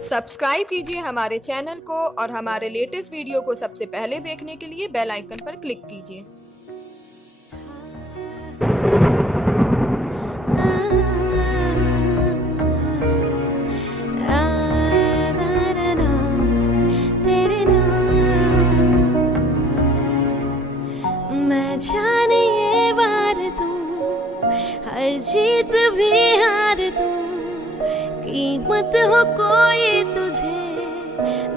Subscribe कीजिए हमारे channel को और हमारे लेटेस्ट वीडियो को सबसे पहले देखने के लिए बेल आइकन पर क्लिक कीजिए। मैं जाने ये वार दूं, हर जीत भी हार दूं, कीमत हो कोई तुझे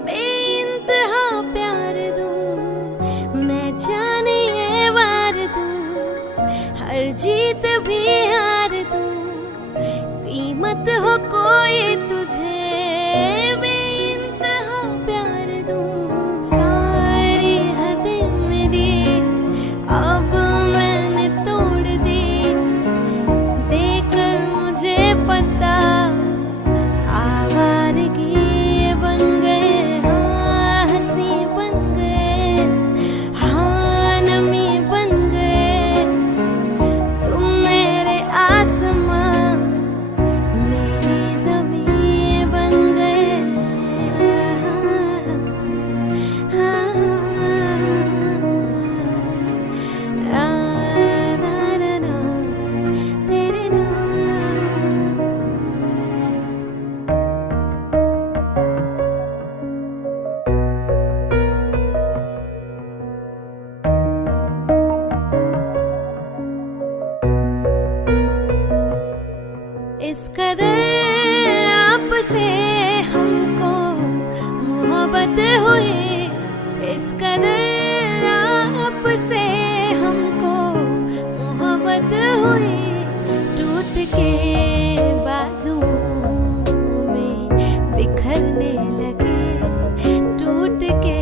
बेइंतहा प्यार दूं। मैं जाने ये वार दूं, हर जीत भी हार दूं, कीमत हो कोई तुझे बेइंतहा प्यार दूं। सारी हदें मेरी अब मैंने तोड़ दी, देकर मुझे पता आवारगी बन गए, हाँ हंसी बन गए, हाँ नमी बन गए। तुम मेरे आसमां, मेरी ज़मीं बन गए। तेरे नाम इस कदर आपसे हमको मोहब्बत हुई, इस कदर आपसे हमको मोहब्बत हुई। टूट के बाजुओं में बिखरने लगे, टूट के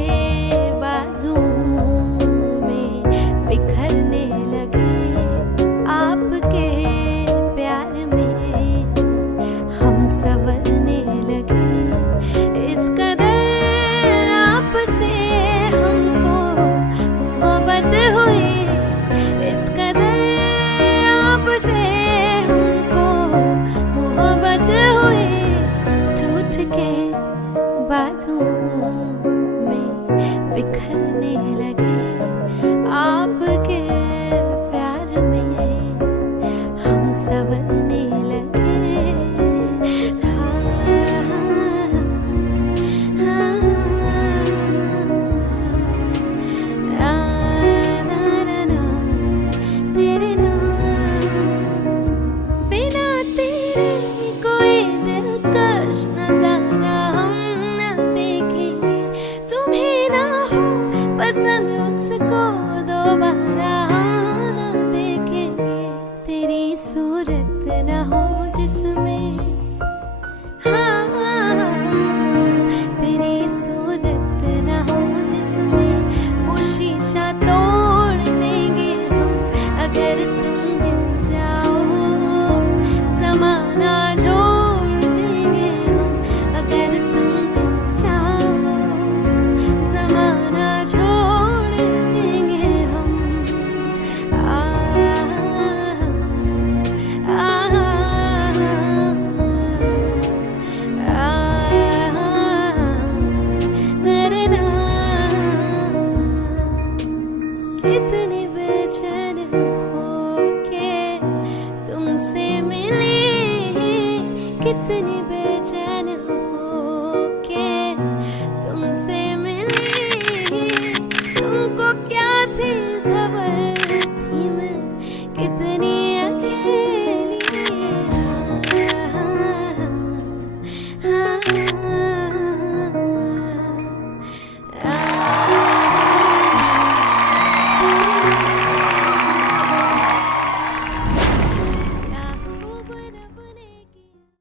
बाजुओं में बिखरने लगे। आपके प्यार में हम संवरने लगे, इस कदर आपसे हमको मोहब्बत हुई, इस कदर आपसे हमको मोहब्बत हुई। टूट के बाजुओं में बिखरने लगे, आपके प्यार में हम संवरने लगे। तेरे नाम बिना तेरे कोई दिलकश नजारा हम न देखेंगे। तुम्हें ना हो पसंद उसको दोबारा हम न देखेंगे। तेरी सूरत ना हो जिसमें, हाँ तेरी सूरत ना हो जिसमें, वो शीशा तोड़ देंगे हम अगर तुम मिल जाओ। जमाना जोड़ देंगे हम अगर तुम मिल जाओ, जमाना छोड़ देंगे हम। तेरे नाम कितनी बेचैन होके तुमसे मिली, कितनी